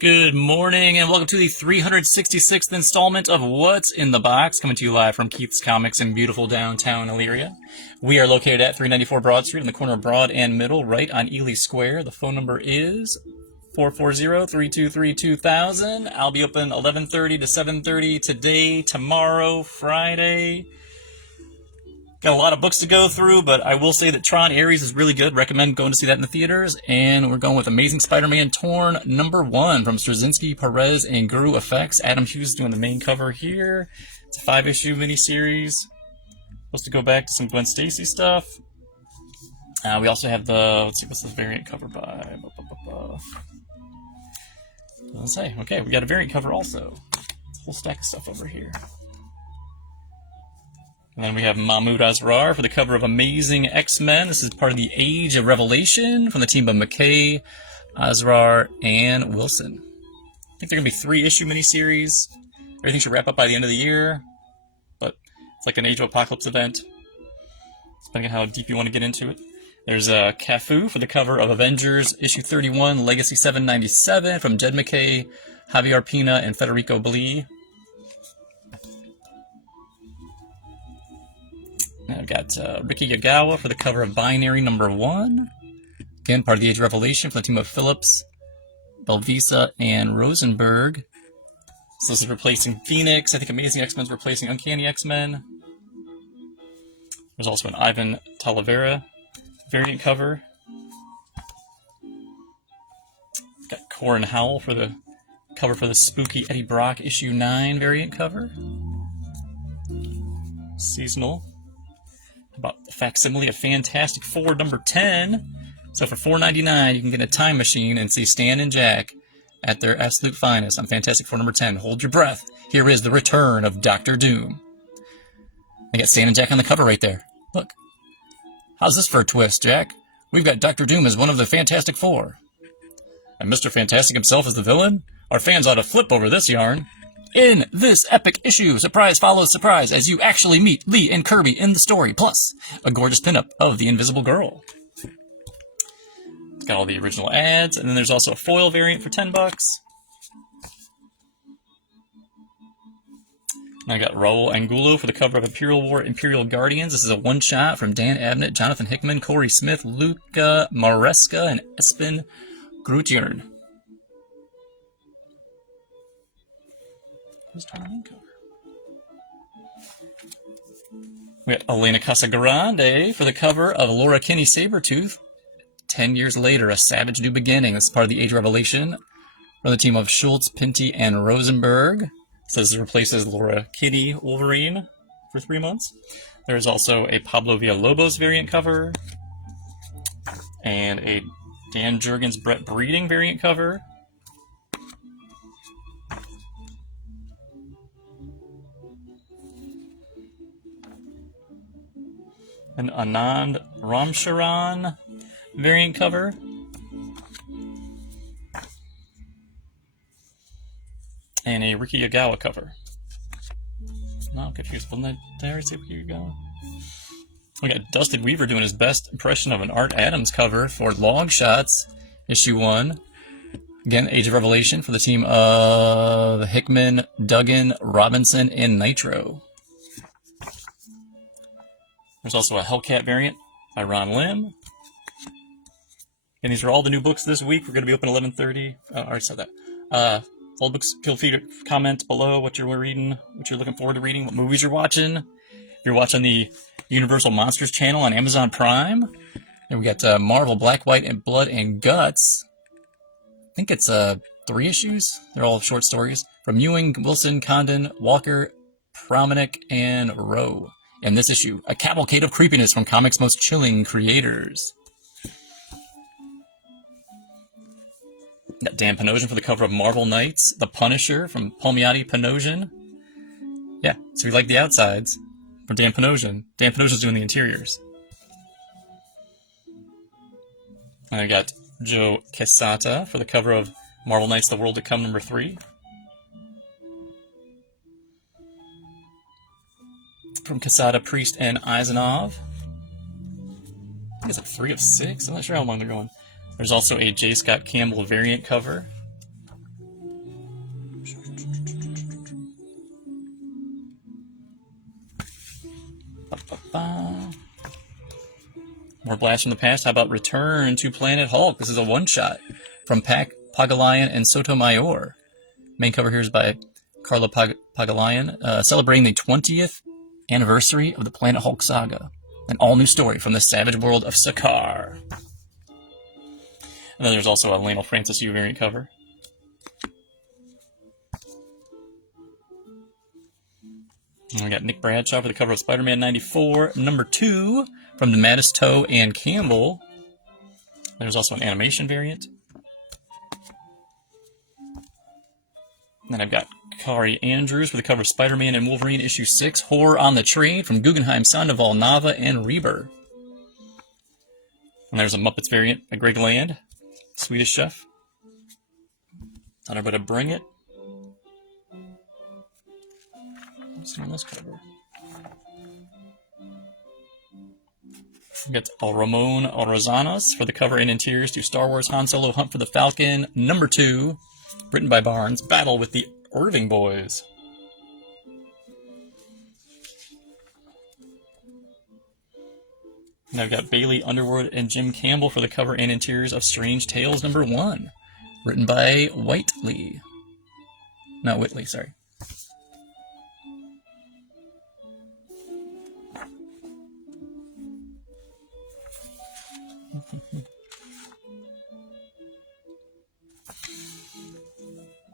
Good morning and welcome to the 366th installment of What's in the Box, coming to you live from Keith's Comics in beautiful downtown Elyria. We are located at 394 Broad Street in the corner of Broad and Middle, right on Ely Square. The phone number is 440-323-2000. I'll be open 11:30 to 7:30 today, tomorrow, Friday. Got a lot of books to go through, but I will say that Tron Ares is really good. Recommend going to see that in the theaters. And we're going with Amazing Spider-Man Torn #1 from Straczynski, Perez, and Guru Effects. Adam Hughes doing the main cover here. It's a 5-issue miniseries. Supposed to go back to some Gwen Stacy stuff. We also have let's see, what's the variant cover by? Doesn't say. Okay, we got a variant cover also. It's a whole stack of stuff over here. And then we have Mahmoud Asrar for the cover of Amazing X-Men. This is part of the Age of Revelation from the team of McKay, Asrar, and Wilson. I think they're going to be 3-issue miniseries. Everything should wrap up by the end of the year. But it's like an Age of Apocalypse event, depending on how deep you want to get into it. There's Cafu for the cover of Avengers issue 31, Legacy 797 from Jed McKay, Javier Pina, and Federico Blee. I've got Ricky Yagawa for the cover of Binary #1. Again, part of the Age of Revelation from the team of Phillips, Belvisa, and Rosenberg. So this is replacing Phoenix. I think Amazing X-Men is replacing Uncanny X-Men. There's also an Ivan Talavera variant cover. Got Corin Howell for the cover for the spooky Eddie Brock issue 9 variant cover. Seasonal. About the facsimile of Fantastic Four #10. So for $4.99, you can get a time machine and see Stan and Jack at their absolute finest on Fantastic Four #10. Hold your breath. Here is the return of Doctor Doom. I got Stan and Jack on the cover right there. Look. How's this for a twist, Jack? We've got Doctor Doom as one of the Fantastic Four. And Mr. Fantastic himself is the villain? Our fans ought to flip over this yarn. In this epic issue, surprise follows surprise as you actually meet Lee and Kirby in the story, plus a gorgeous pinup of the Invisible Girl. It's got all the original ads, and then there's also a foil variant for $10. And I got Raul Angulo for the cover of Imperial War, Imperial Guardians. This is a one-shot from Dan Abnett, Jonathan Hickman, Corey Smith, Luca Maresca, and Espen Grutjern. We got Elena Casagrande for the cover of Laura Kinney Sabretooth. 10 years later, a savage new beginning. This is part of the Age of Revelation from the team of Schultz, Pinty, and Rosenberg. So this replaces Laura Kinney Wolverine for 3 months. There's also a Pablo Villalobos variant cover and a Dan Jurgens Brett Breeding variant cover. An Anand Ramcharan variant cover. And a Ricky Yagawa cover. No, I'm confused. Did I already say Ricky Yagawa? We got Dustin Weaver doing his best impression of an Art Adams cover for Long Shots, issue 1. Again, Age of Revelation for the team of Hickman, Duggan, Robinson, and Nitro. There's also a Hellcat variant by Ron Lim. And these are all the new books this week. We're going to be open 11:30. I already said that. All the books, feel free to comment below what you're reading, what you're looking forward to reading, what movies you're watching. If you're watching the Universal Monsters channel on Amazon Prime. And we got Marvel, Black, White, and Blood and Guts. I think it's 3 issues. They're all short stories. From Ewing, Wilson, Condon, Walker, Promenick, and Rowe. And this issue, a cavalcade of creepiness from comics' most chilling creators. Got Dan Panosian for the cover of Marvel Knights, The Punisher from Palmiotti Panosian. Yeah, so we like the outsides from Dan Panosian. Dan Panosian's doing the interiors. And I got Joe Quesada for the cover of Marvel Knights, The World to Come #3. From Quesada, Priest, and Eisenov. I think it's like 3 of 6. I'm not sure how long they're going. There's also a J. Scott Campbell variant cover. More Blast from the Past. How about Return to Planet Hulk? This is a one-shot from Pagulayan and Sotomayor. Main cover here is by Carlo Pagulayan, celebrating the 20th anniversary of the Planet Hulk saga. An all-new story from the savage world of Sakaar. And then there's also a Lionel Francis Yu variant cover. And we got Nick Bradshaw for the cover of Spider-Man 94, number 2, from DeMatteis, Toe, and Campbell. There's also an animation variant. And then I've got Kari Andrews for the cover of Spider-Man and Wolverine issue 6, Horror on the Train, from Guggenheim, Sandoval, Nava, and Reber. And there's a Muppets variant by Greg Land, Swedish chef. Thought I better bring it. What's on this cover? We got Ramon Rosanas for the cover and interiors to Star Wars Han Solo Hunt for the Falcon, number 2, written by Barnes, Battle with the Irving Boys. And I've got Bailey Underwood and Jim Campbell for the cover and interiors of Strange Tales number 1, written by Whitley. Not Whitley, sorry.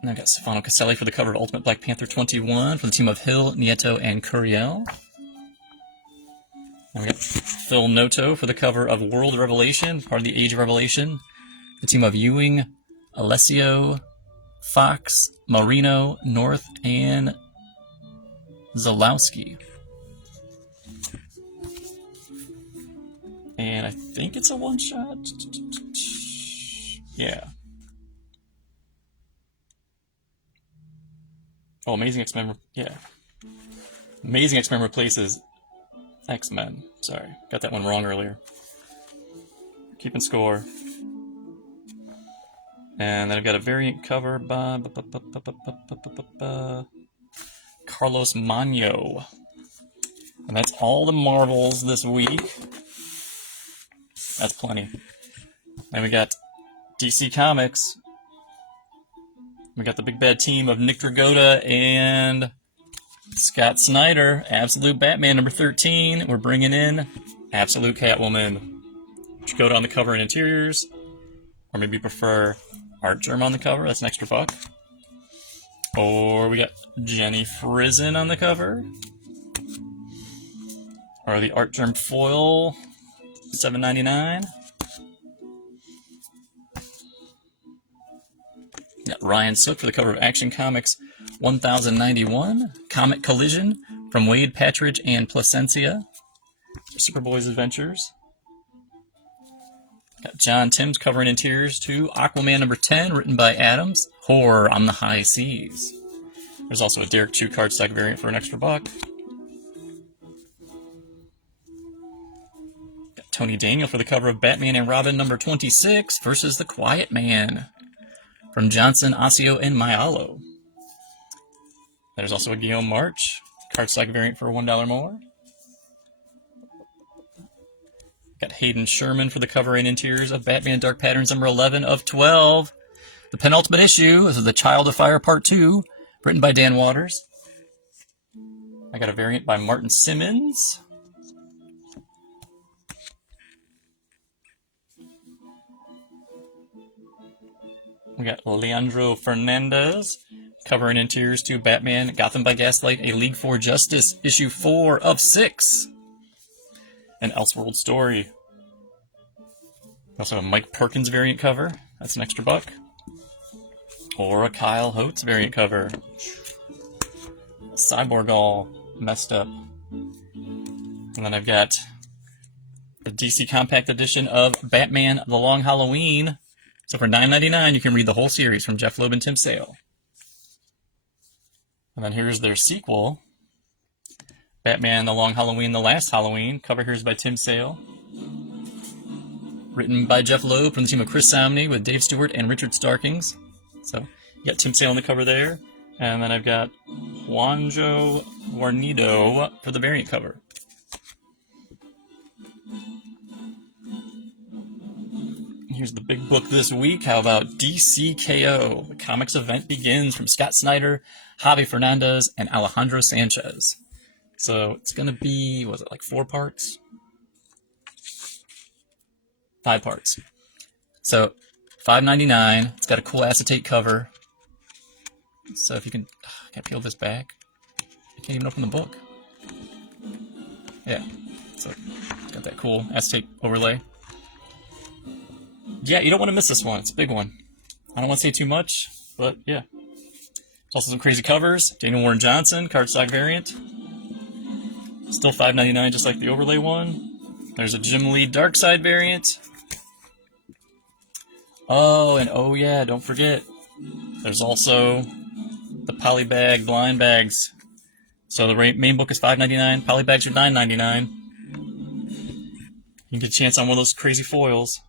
And I've got Stefano Caselli for the cover of Ultimate Black Panther 21 from the team of Hill, Nieto, and Curiel. And we got Phil Noto for the cover of World Revelation, part of the Age of Revelation. The team of Ewing, Alessio, Fox, Marino, North, and Zalowski. And I think it's a one-shot. Yeah. Oh, Amazing X-Men. Yeah. Amazing X-Men replaces X-Men. Sorry, got that one wrong earlier. Keeping score. And then I've got a variant cover by Carlos Magno. And that's all the Marvels this week. That's plenty. Then we got DC Comics. We got the big bad team of Nick Dragotta and Scott Snyder. Absolute Batman number 13. We're bringing in Absolute Catwoman. Dragotta on the cover and interiors. Or maybe you prefer Artgerm on the cover. That's an extra buck. Or we got Jenny Frison on the cover. Or the Artgerm foil. $7.99. Got Ryan Sook for the cover of Action Comics 1091. Comic Collision from Wade Patridge and Placencia. Superboy's Adventures. Got John Timms covering interiors to Aquaman number 10, written by Adams. Horror on the High Seas. There's also a Derek Chu cardstock variant for an extra buck. Got Tony Daniel for the cover of Batman and Robin number 26 versus The Quiet Man from Johnson, Ossio, and Maialo. There's also a Guillaume March cardstock variant for $1 more. Got Hayden Sherman for the cover and interiors of Batman Dark Patterns number 11 of 12. The penultimate issue. This is The Child of Fire Part 2, written by Dan Waters. I got a variant by Martin Simmons. We got Leandro Fernandez, cover and interiors to Batman, Gotham by Gaslight, A League for Justice, issue 4 of 6. An Elseworld story. Also a Mike Perkins variant cover. That's an extra buck. Or a Kyle Holtz variant cover. Cyborg all messed up. And then I've got the DC Compact Edition of Batman The Long Halloween. So for $9.99, you can read the whole series from Jeff Loeb and Tim Sale. And then here's their sequel, Batman The Long Halloween, The Last Halloween. Cover here is by Tim Sale. Written by Jeff Loeb from the team of Chris Samney with Dave Stewart and Richard Starkings. So you got Tim Sale on the cover there. And then I've got Juanjo Guarnido for the variant cover. Here's the big book this week. How about DCKO? The comics event begins from Scott Snyder, Javi Fernandez, and Alejandro Sanchez. So it's going to be, was it like 4 parts? 5 parts. So $5.99. It's got a cool acetate cover. So if you can, I can't peel this back. I can't even open the book. Yeah, so it's got that cool acetate overlay. Yeah, you don't want to miss this one. It's a big one. I don't want to say too much, but yeah. There's also some crazy covers. Daniel Warren Johnson, cardstock variant. Still $5.99, just like the overlay one. There's a Jim Lee Darkseid variant. Oh, and oh yeah, don't forget. There's also the Polybag blind bags. So the main book is $5.99. Polybags are $9.99. You can get a chance on one of those crazy foils.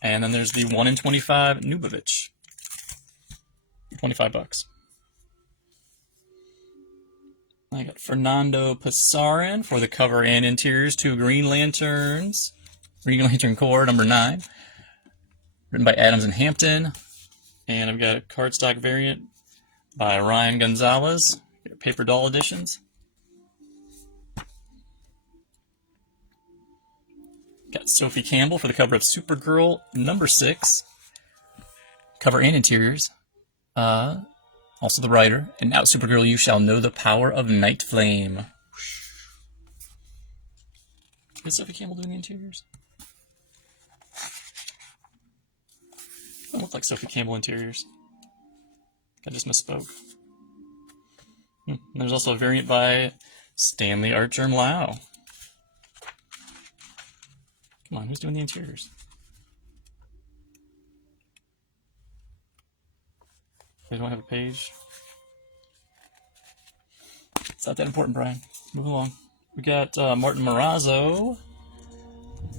And then there's the 1 in 25 Nubovich. $25. I got Fernando Pasarin for the cover and interiors. 2 Green Lanterns. Green Lantern Corps, number 9. Written by Adams and Hampton. And I've got a cardstock variant by Ryan Gonzalez. Paper doll editions. Got Sophie Campbell for the cover of Supergirl number 6. Cover and interiors. Also the writer. And now Supergirl, you shall know the power of Night Flame. Is Sophie Campbell doing the interiors? Doesn't look like Sophie Campbell interiors. I just misspoke. And there's also a variant by Stanley Artgerm Lau. Come on, who's doing the interiors? They don't have a page. It's not that important, Brian. Move along. We got Martin Morazzo,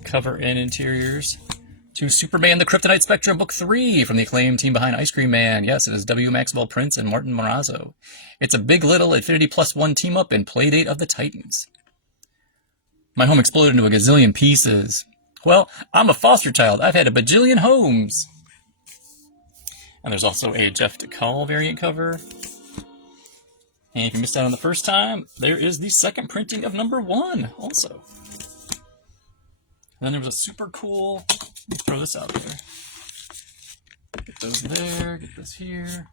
cover and interiors, to Superman the Kryptonite Spectrum, Book 3, from the acclaimed team behind Ice Cream Man. Yes, it is W. Maxwell Prince and Martin Morazzo. It's a big little Infinity Plus 1 team-up and Playdate of the Titans. My home exploded into a gazillion pieces. Well, I'm a foster child. I've had a bajillion homes. And there's also a Jeff DeCall variant cover. And if you missed out on the first time, there is the second printing of number 1 also. And then there was a super cool, let me throw this out there. Get those there, get this here.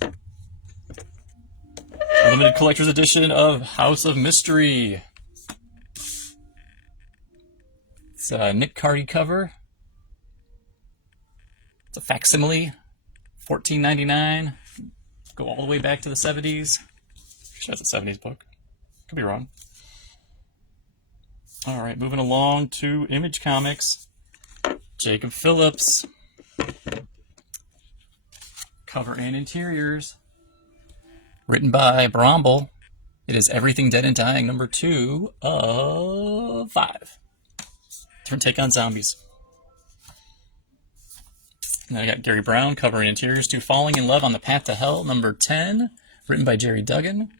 A limited collector's edition of House of Mystery. It's a Nick Cardy cover. It's a facsimile, $14.99. Go all the way back to the 70s. Sure, that's a 70s book. Could be wrong. All right, moving along to Image Comics. Jacob Phillips. Cover and interiors. Written by Bromble. It is Everything Dead and Dying, number 2 of 5. Different take on zombies. And then I got Gary Brown, cover and interiors, to Falling in Love on the Path to Hell, number 10. Written by Jerry Duggan.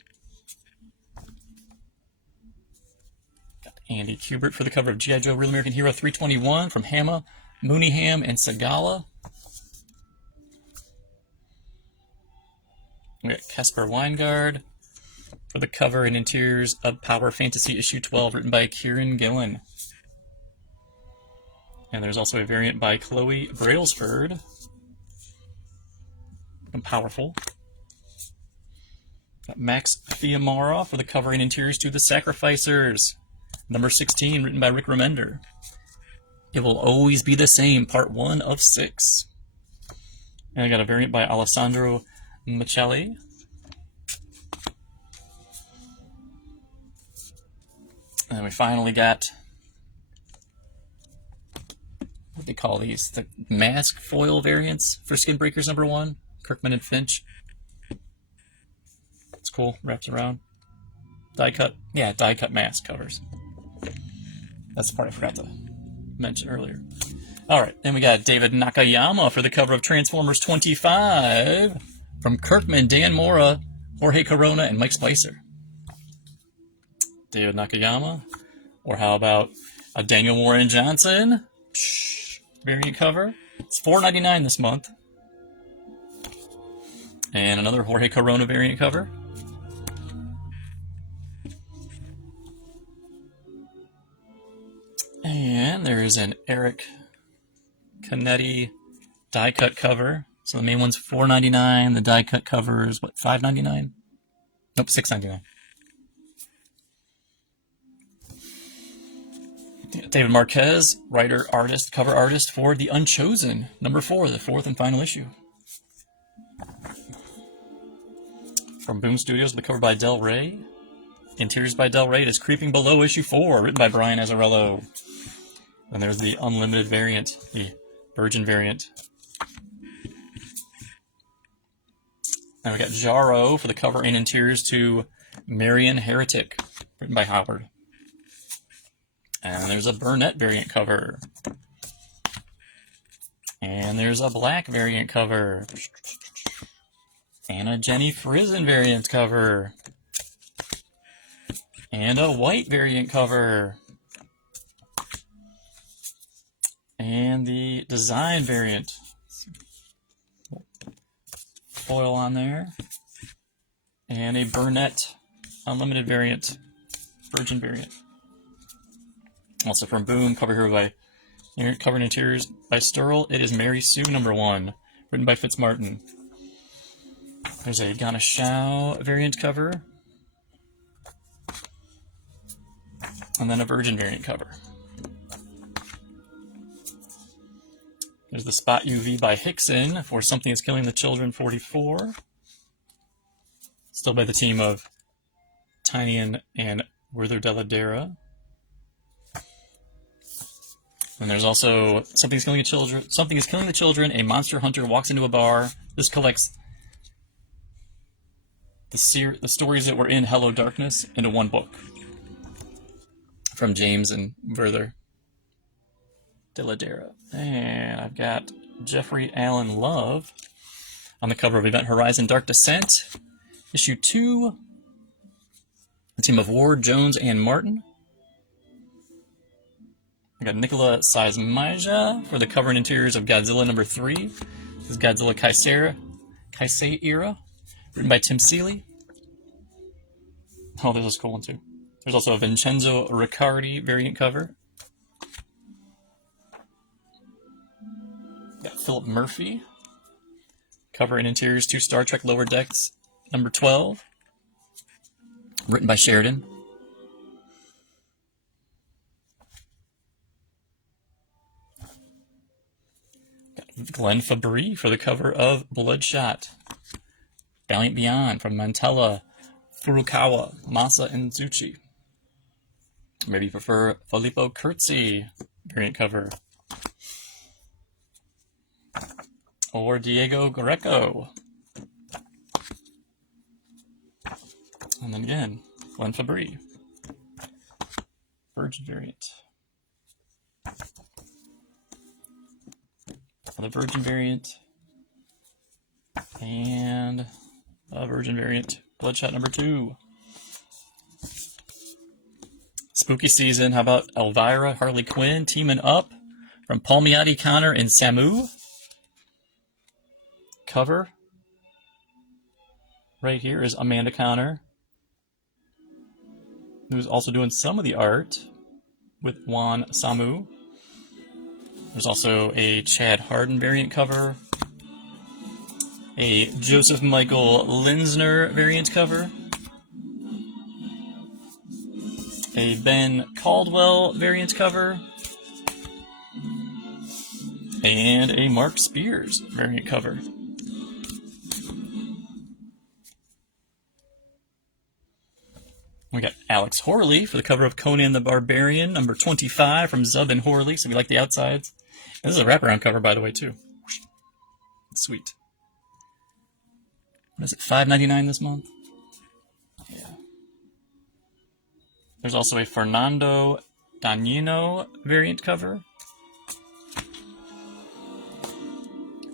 Andy Kubert for the cover of G.I. Joe Real American Hero 321 from Hama, Mooneyham, and Segala. We got Casper Weingard for the cover and interiors of Power Fantasy issue 12, written by Kieran Gillen. And there's also a variant by Chloe Brailsford from Powerful. Got Max Fiamara for the cover and interiors to The Sacrificers. Number 16, written by Rick Remender. It Will Always Be the Same, part 1 of 6. And I got a variant by Alessandro Michelli. And then we finally got, what do they call these? The mask foil variants for Skin Breakers number 1, Kirkman and Finch. It's cool, wraps around. Die cut mask covers. That's the part I forgot to mention earlier. All right, then we got David Nakayama for the cover of Transformers 25 from Kirkman, Dan Mora, Jorge Corona, and Mike Spicer. David Nakayama. Or how about A Daniel Warren Johnson variant cover. It's $4.99 this month. And another Jorge Corona variant cover. And there is an Eric Canetti die cut cover. So the main one's $4.99. The die cut cover is what, $5.99? Nope, $6.99. David Marquez, writer, artist, cover artist for The Unchosen, number 4, the 4th and final issue. From Boom Studios, the cover by Del Rey. Interiors by Del Rey. It is Creeping Below issue 4, written by Brian Azzarello. And there's the unlimited variant, the Virgin variant. Now we got Jarro for the cover and interiors to Marion Heretic, written by Howard. And there's a Burnett variant cover. And there's a black variant cover. And a Jenny Frison variant cover. And a white variant cover. And the design variant. Foil on there. And a Burnett unlimited variant. Virgin variant. Also from Boom, cover here by cover and interiors by Sturl. It is Mary Sue number 1, written by Fitzmartin. There's a Gana Shao variant cover. And then a Virgin variant cover. There's the Spot UV by Hickson for Something is Killing the Children 44. Still by the team of Tynion and Werther Deladera. And there's also Something is Killing the Children, a monster hunter walks into a bar. This collects the stories that were in Hello Darkness into one book. From James and Werther Deladera. And I've got Jeffrey Allen Love on the cover of Event Horizon Dark Descent, issue 2. The team of Ward, Jones, and Martin. I got Nicola Seismaja for the cover and interiors of Godzilla number 3. This is Godzilla Kaisei era, written by Tim Seeley. Oh, there's a cool one too. There's also a Vincenzo Riccardi variant cover. Got Philip Murphy. Cover and interiors to Star Trek Lower Decks number 12. Written by Sheridan. Got Glenn Fabry for the cover of Bloodshot. Valiant Beyond from Mantella, Furukawa, Masa, and Zucchi. Maybe you prefer Filippo Curzi variant cover. Or Diego Greco. And then again, Glenn Fabry. Virgin variant. The Virgin variant. And a Virgin variant. Bloodshot number 2. Spooky season. How about Elvira Harley Quinn teaming up from Palmiotti, Connor, and Samu? Cover right here is Amanda Connor, who's also doing some of the art with Juan Samu. There's also a Chad Harden variant cover, a Joseph Michael Linsner variant cover, a Ben Caldwell variant cover, and a Mark Spears variant cover. We got Alex Horley for the cover of Conan the Barbarian, number 25 from Zub and Horley, so we like the outsides. And this is a wraparound cover, by the way, too. Sweet. What is it, $5.99 this month? Yeah. There's also a Fernando Dagnino variant cover.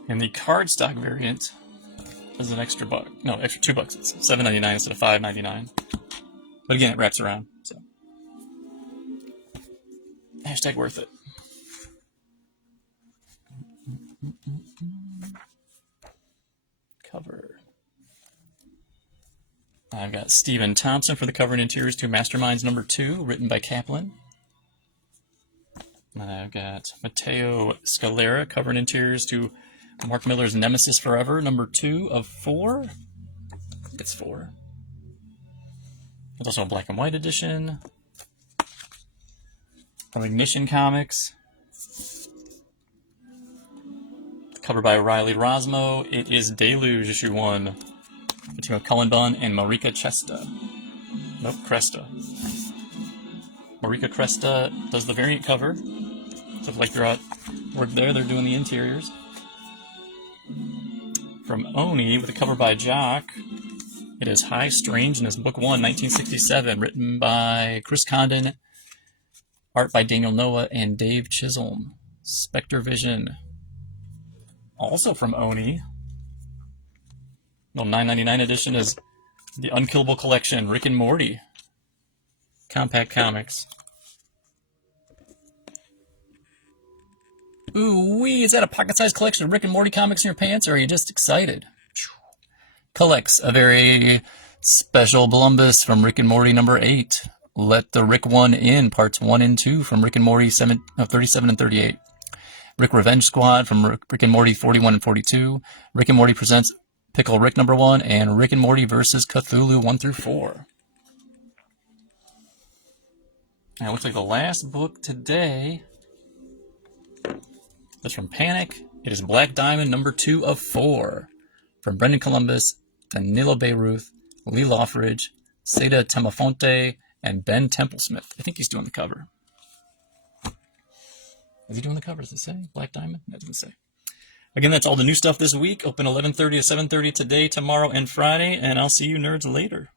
And the cardstock variant is an extra $1. No, extra $2. It's $7.99 instead of $5.99. But again, it wraps around. So. Hashtag worth it. Cover. I've got Stephen Thompson for the cover and interiors to Masterminds #2, written by Kaplan. I've got Matteo Scalera, cover and interiors to Mark Miller's Nemesis Forever, #2 of 4. I think it's 4. There's also a black and white edition from Ignition Comics. Cover by Riley Rosmo. It is Deluge, issue 1. Between Cullen Bunn and Marika Cresta. Marika Cresta does the variant cover. So like they're at work there, they're doing the interiors. From Oni, with a cover by Jock, it is High Strangeness, Book 1, 1967, written by Chris Condon, art by Daniel Noah and Dave Chisholm. Spectre Vision. Also from Oni, the $9.99 edition is the Unkillable Collection, Rick and Morty. Compact Comics. Ooh wee, is that a pocket-sized collection of Rick and Morty comics in your pants, or are you just excited? Collects a very special Columbus from Rick and Morty #8. Let the Rick One In, parts 1 and 2 from Rick and Morty 37 and 38. Rick Revenge Squad from Rick and Morty 41 and 42. Rick and Morty Presents Pickle Rick #1, and Rick and Morty vs. Cthulhu 1 through 4. Now, it looks like the last book today is from Panic. It is Black Diamond #2 of 4 from Brendan Columbus, Danilo Beyruth, Lee Loffridge, Seda Temafonte, and Ben Templesmith. I think he's doing the cover. Is he doing the cover? Does it say Black Diamond? No, it doesn't say. Again, that's all the new stuff this week. Open 11:30 to 7:30 today, tomorrow, and Friday, and I'll see you nerds later.